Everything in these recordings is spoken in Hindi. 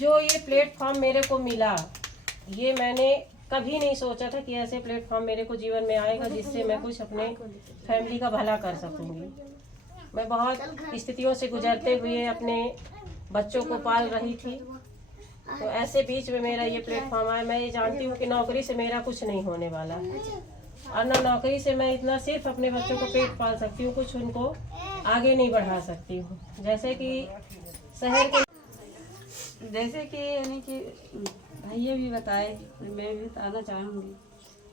जो ये प्लेटफॉर्म मेरे को मिला, ये मैंने कभी नहीं सोचा था कि ऐसे प्लेटफॉर्म मेरे को जीवन में आएगा जिससे मैं कुछ अपने फैमिली का भला कर सकूंगी। मैं बहुत स्थितियों से गुजरते हुए अपने बच्चों को पाल रही थी, तो ऐसे बीच में मेरा ये प्लेटफॉर्म आया। मैं ये जानती हूँ कि नौकरी से मेरा कुछ नहीं होने वाला, और ना नौकरी से मैं इतना सिर्फ अपने बच्चों को पेट पाल सकती हूँ, कुछ उनको आगे नहीं बढ़ा सकती हूँ। जैसे कि शहर के जैसे कि यानी कि भैया भी बताए, मैं भी बताना चाहूँगी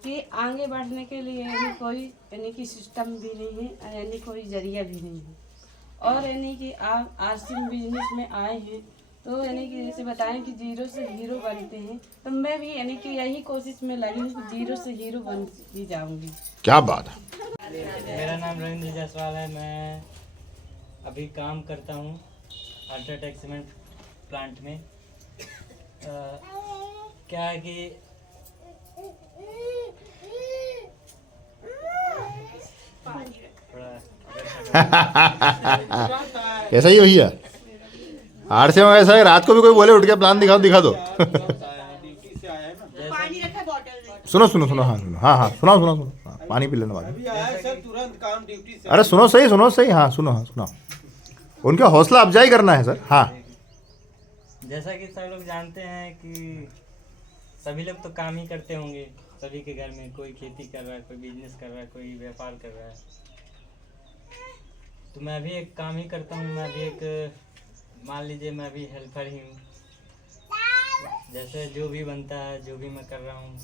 कि आगे बढ़ने के लिए यानी कोई यानी कि सिस्टम भी नहीं है, यानी कोई जरिया भी नहीं है। और यानी कि आप आरसीएम बिजनेस में आए हैं तो यानी कि जैसे बताएं कि जीरो से हीरो बनते हैं, तो मैं भी यानी कि यही कोशिश में लगी हूँ कि जीरो से हीरो बन ही जाऊँगी। क्या बात है। मेरा नाम रविंद्र जायसवाल है। मैं अभी काम करता हूँ अल्ट्राटेक सीमेंट प्लांट में। क्या है कि कैसा ही भैया आरसे में ऐसा है, रात को भी कोई बोले उठ के प्लान दिखा दो। सुनो सुनो सुनो, हाँ सुनो, हाँ सुनो, हाँ, पानी पी लेने वाले। अरे सुनो सही, हाँ सुनो, उनका हौसला अफजाई करना है सर। हाँ, जैसा कि सब लोग जानते हैं कि सभी लोग तो काम ही करते होंगे, सभी के घर में कोई खेती कर रहा है, कोई बिजनेस कर रहा है, कोई व्यापार कर रहा है। तो मैं भी एक काम ही करता हूँ। मैं भी एक, मान लीजिए मैं भी हेल्पर ही हूँ। जैसे जो भी बनता है, जो भी मैं कर रहा हूँ,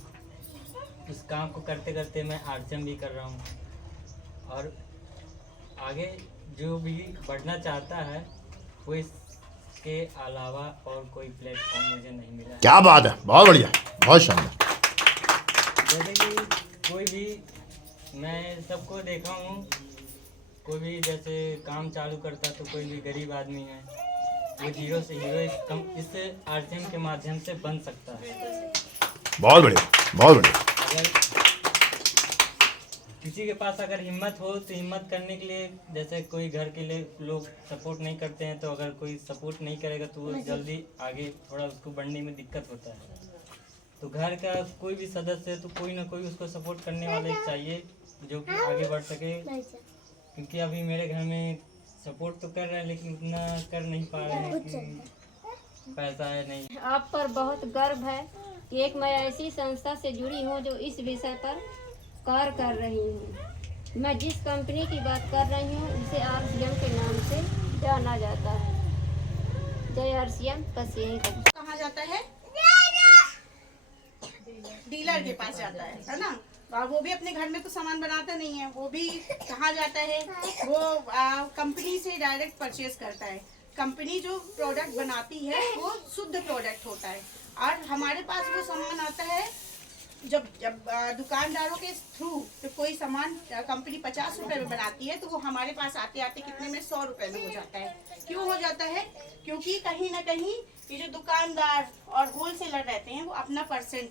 उस काम को करते करते मैं आरसीएम भी कर रहा हूँ। और आगे जो भी बढ़ना चाहता है वो इसके अलावा और कोई प्लेटफॉर्म मुझे नहीं मिला। क्या बात है, बहुत बढ़िया, बहुत शानदार। जैसे कि कोई भी, मैं सबको देखा हूँ, कोई भी जैसे काम चालू करता है तो कोई भी गरीब आदमी है, वो जीरो से हीरो इस आरसीएम के माध्यम से बन सकता है। बहुत बढ़िया, बहुत बढ़िया। अगर किसी के पास अगर हिम्मत हो तो हिम्मत करने के लिए, जैसे कोई घर के लिए लोग सपोर्ट नहीं करते हैं, तो अगर कोई सपोर्ट नहीं करेगा तो वो जल्दी आगे थोड़ा उसको बढ़ने में दिक्कत होता है। तो घर का कोई भी सदस्य है तो कोई ना कोई उसको सपोर्ट करने वाला चाहिए जो कि आगे बढ़ सके। क्योंकि अभी मेरे घर में सपोर्ट तो कर रहे हैं लेकिन उतना कर नहीं पा रहे हैं कि पैसा है नहीं। आप पर बहुत गर्व है कि एक मैं ऐसी संस्था से जुड़ी हूँ जो इस विषय पर कार्य कर रही हूँ। मैं जिस कंपनी की बात कर रही हूँ उसे आरसीएम के नाम से जाना जाता है। जय आरसीएम, बस यही तक। कहाँ जाता है? डीलर के पास जाता है ना। और वो भी अपने घर में तो सामान बनाता नहीं है, वो भी कहाँ जाता है, वो कंपनी से डायरेक्ट परचेज करता है। कंपनी जो प्रोडक्ट बनाती है वो शुद्ध प्रोडक्ट होता है, और हमारे पास वो सामान आता है जब दुकानदारों के थ्रू तो कोई सामान कंपनी 50 रुपए में बनाती है तो वो हमारे पास आते आते कितने में 100 रुपए में हो जाता है। क्यों हो जाता है? क्योंकि कहीं ना कहीं ये जो दुकानदार और होलसेलर रहते हैं वो अपना परसेंट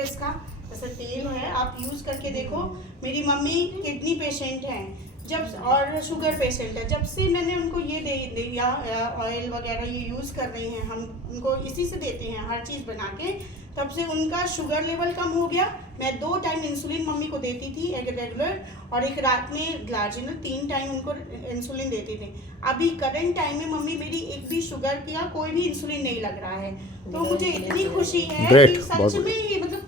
इसका जैसे तेल है, आप यूज करके देखो। मेरी मम्मी किडनी पेशेंट हैं जब, और शुगर पेशेंट है। जब से मैंने उनको ये दे दिया ऑयल वगैरह ये यूज कर रही हैं, हम उनको इसी से देते हैं हर चीज बना के, तब से उनका शुगर लेवल कम हो गया। मैं 2 टाइम इंसुलिन मम्मी को देती थी, एक रेगुलर और एक रात में ग्लार्जिनल, 3 टाइम उनको इंसुलिन देती थी। अभी करंट टाइम में मम्मी मेरी एक भी शुगर या कोई भी इंसुलिन नहीं लग रहा है। तो मुझे इतनी खुशी है कि सच में, मतलब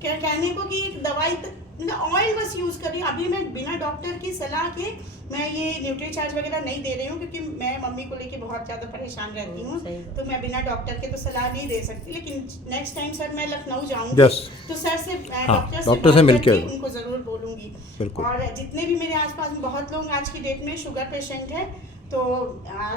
क्या कहने को कि एक दवाई मतलब ऑयल बस यूज़ कर रही हूँ। अभी मैं बिना डॉक्टर की सलाह के मैं ये न्यूट्री चार्ज वगैरह नहीं दे रही हूँ, क्योंकि मैं मम्मी को लेके बहुत ज़्यादा परेशान रहती हूँ, सही बात। तो मैं बिना डॉक्टर के तो सलाह नहीं दे सकती। लेकिन नेक्स्ट टाइम सर मैं लखनऊ जाऊँगी Yes. तो सर से डॉक्टर से बात मिलके करके आइए। उनको ज़रूर बोलूँगी। बिल्कुल। और जितने भी मेरे आसपास में बहुत लोग आज की डेट में शुगर पेशेंट है, तो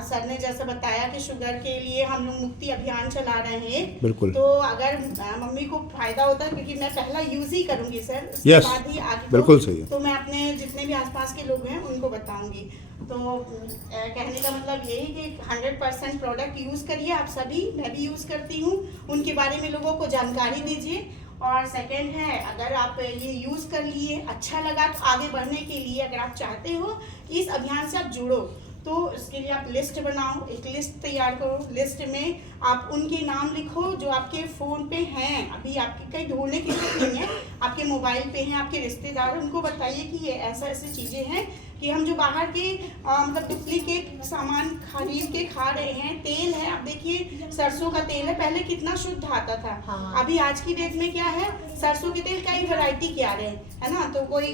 सर ने जैसा बताया कि शुगर के लिए हम लोग मुक्ति अभियान चला रहे हैं। बिल्कुल। तो अगर मम्मी को फायदा होता है, क्योंकि मैं पहला यूज ही करूंगी सर, उसके Yes, बाद ही आगे बिल्कुल सही है। तो मैं अपने जितने भी आसपास के लोग हैं उनको बताऊंगी। तो कहने का मतलब यही कि 100% प्रोडक्ट यूज करिए आप सभी, मैं भी यूज करती हूँ, उनके बारे में लोगों को जानकारी दीजिए। और सेकंड है, अगर आप ये यूज़ कर लिए, अच्छा लगा, तो आगे बढ़ने के लिए अगर आप चाहते हो कि इस अभियान से आप जुड़ो, तो इसके लिए आप लिस्ट बनाओ, एक लिस्ट तैयार करो। लिस्ट में आप उनके नाम लिखो जो आपके फ़ोन पे हैं, अभी आपके कहीं ढूंढने की जरूरत नहीं है, आपके मोबाइल पे हैं, आपके रिश्तेदार, उनको बताइए कि ये ऐसा ऐसी चीज़ें हैं कि हम जो बाहर के मतलब डुप्लीकेट सामान खरीद के खा रहे हैं। तेल है, आप देखिए सरसों का तेल है, पहले कितना शुद्ध आता था। हाँ। अभी आज की डेट में क्या है, सरसों के तेल कई वैरायटी के आ रहे हैं, है ना। तो कोई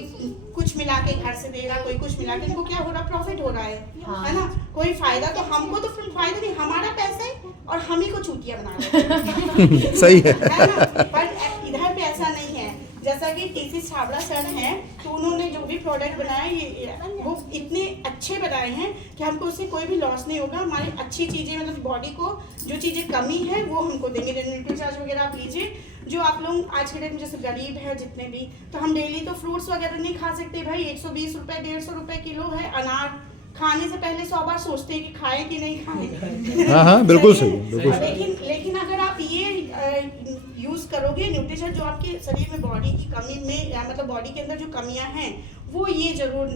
कुछ मिला के घर से दे रहा, कोई कुछ मिला के, इनको क्या हो रहा, प्रॉफिट हो रहा है ना। कोई फायदा, तो हमको तो फिर फायदा नहीं, हमारा पैसा है और हम ही को चूतिया बना रहे हैं। सही है। ना, पर इधर पे ऐसा नहीं है। जैसा कि टीसी छाबड़ा सर हैं, तो उन्होंने जो भी प्रोडक्ट बनाए वो इतने अच्छे बनाए हैं कि हमको उससे कोई भी लॉस नहीं होगा। हमारी अच्छी चीज़ें, मतलब बॉडी को जो चीज़ें कमी है वो हमको देंगे। न्यूट्री चार्ज वगैरह आप लीजिए, जो आप लोग आज के डेट में जैसे गरीब है जितने भी, तो हम डेली तो फ्रूट्स वगैरह नहीं खा सकते भाई। 120 रुपये 150 रुपये किलो है अनार, खाने से पहले 100 बार सोचते हैं कि खाएं कि नहीं खाएं। हाँ हाँ बिल्कुल सही, बिल्कुल सही। लेकिन अगर आप ये यूज करोगे न्यूट्रिशन, जो आपके शरीर में बॉडी की कमी में, मतलब बॉडी के अंदर जो कमियां हैं, वो ये जरूर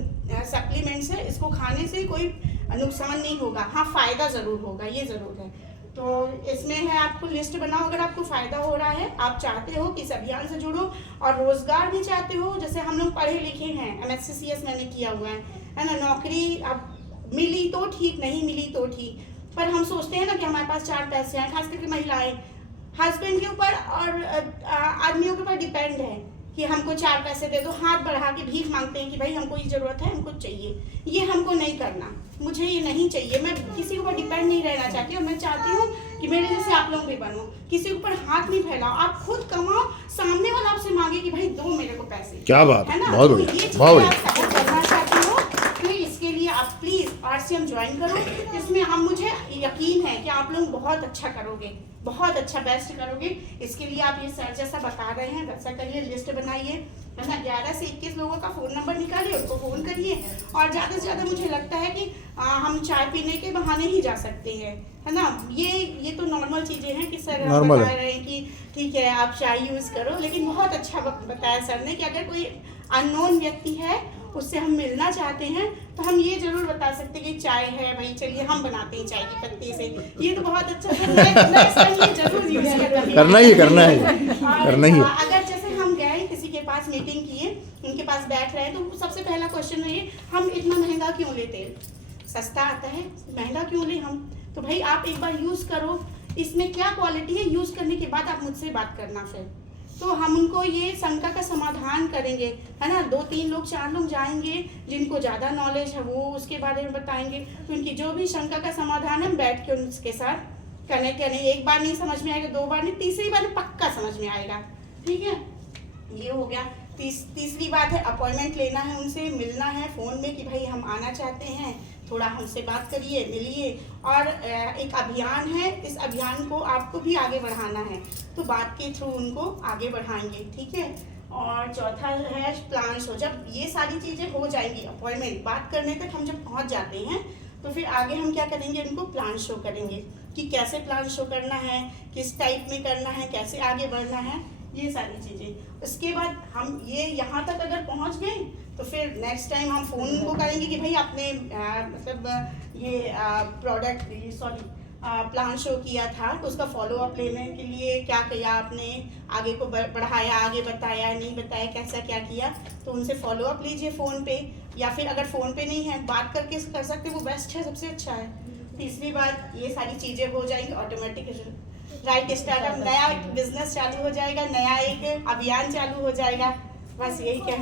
सप्लीमेंट्स है, इसको खाने से कोई नुकसान नहीं होगा, हाँ फायदा जरूर होगा, ये जरूर है। तो इसमें है, आपको लिस्ट बनाओ, अगर आपको फायदा हो रहा है, आप चाहते हो कि इस अभियान से जुड़ो और रोजगार भी चाहते हो। जैसे हम लोग पढ़े लिखे हैं, MSc मैंने किया हुआ है ना, नौकरी अब मिली तो ठीक, नहीं मिली तो ठीक, पर हम सोचते हैं ना कि हमारे पास 4 पैसे हैं, खास करके महिलाएं हस्बैंड के ऊपर और आदमियों के ऊपर डिपेंड है कि हमको 4 पैसे दे दो, हाथ बढ़ा के भीख मांगते हैं कि भाई हमको ये जरूरत है, हमको चाहिए। ये हमको नहीं करना, मुझे ये नहीं चाहिए, मैं किसी के ऊपर डिपेंड नहीं रहना चाहती हूँ। मैं चाहती हूँ कि मेरे जैसे आप लोग भी बनो, किसी के ऊपर हाथ नहीं फैलाओ, आप खुद कमाओ, सामने वाला आपसे मांगे कि भाई दो मेरे को पैसे, क्या बात है, ना। बहुत तो बढ़िया, ये चीज़ें बहुत आप बढ़िया। सपोर्ट करना चाहती हो, तो इसके लिए आप प्लीज RCM ज्वाइन करो। इसमें हम, मुझे यकीन है कि आप लोग बहुत अच्छा करोगे, बहुत अच्छा बेस्ट करोगे। इसके लिए आप ये सर जैसा बता रहे हैं वैसा करिए, लिस्ट बनाइए, है ना। 11 से 21 लोगों का फ़ोन नंबर निकालिए, उनको फ़ोन करिए। और ज़्यादा से ज़्यादा मुझे लगता है कि हम चाय पीने के बहाने ही जा सकते हैं, है ना। ये तो नॉर्मल चीज़ें हैं कि सर हम Normal बता है। रहे हैं कि ठीक है आप चाय यूज़ करो, लेकिन बहुत अच्छा बताया सर ने कि अगर कोई अननोन व्यक्ति है, उससे हम मिलना चाहते हैं, तो हम ये जरूर बता सकते हैं कि चाय है भाई, चलिए हम बनाते हैं चाय की पत्ती से। ये तो बहुत अच्छा है, मैं इसका ये जरूर यूज करूंगी। करना ही है, करना ही है, और, करना ही है। अगर जैसे हम गए किसी के पास, मीटिंग किए, उनके पास बैठ रहे हैं, तो सबसे पहला क्वेश्चन है हम इतना महंगा क्यों लेते हैं, सस्ता आता है, महंगा क्यों ले हम। तो भाई आप एक बार यूज करो, इसमें क्या क्वालिटी है, यूज करने के बाद आप मुझसे बात करना फिर। तो हम उनको ये शंका का समाधान करेंगे, है ना। 2-3 लोग 4 लोग जाएंगे जिनको ज़्यादा नॉलेज है, वो उसके बारे में बताएंगे। तो उनकी जो भी शंका का समाधान है, बैठ के उनके साथ कनेक्ट करने। एक बार नहीं समझ में आएगा, 2 बार नहीं, तीसरी बार पक्का समझ में आएगा, ठीक है। ये हो गया। तीसरी बात है, अपॉइंटमेंट लेना है, उनसे मिलना है फ़ोन में कि भाई हम आना चाहते हैं, थोड़ा हमसे बात करिए, मिलिए। और एक अभियान है, इस अभियान को आपको भी आगे बढ़ाना है, तो बात के थ्रू उनको आगे बढ़ाएंगे, ठीक है। और चौथा है प्लान शो। जब ये सारी चीज़ें हो जाएंगी, अपॉइंटमेंट बात करने तक हम जब पहुंच जाते हैं, तो फिर आगे हम क्या करेंगे, उनको प्लान शो करेंगे कि कैसे प्लान शो करना है, किस टाइप में करना है, कैसे आगे बढ़ना है, ये सारी चीज़ें। उसके बाद हम ये यहाँ तक अगर पहुँच गए, तो फिर नेक्स्ट टाइम हम फ़ोन को करेंगे कि भाई आपने मतलब ये प्रोडक्ट प्लान शो किया था, तो उसका फॉलो अप लेने के लिए क्या किया आपने, आगे को बढ़ाया, आगे बताया, नहीं बताया, कैसा क्या किया, तो उनसे फॉलो अप लीजिए फ़ोन पे। या फिर अगर फ़ोन पे नहीं है, बात करके कर सकते, वो बेस्ट है, सबसे अच्छा है। तीसरी बात, ये सारी चीज़ें हो जाएंगी ऑटोमेटिक, राइट स्टार्टअप, नया बिजनेस चालू हो जाएगा, नया एक अभियान चालू हो जाएगा। बस यही कहना।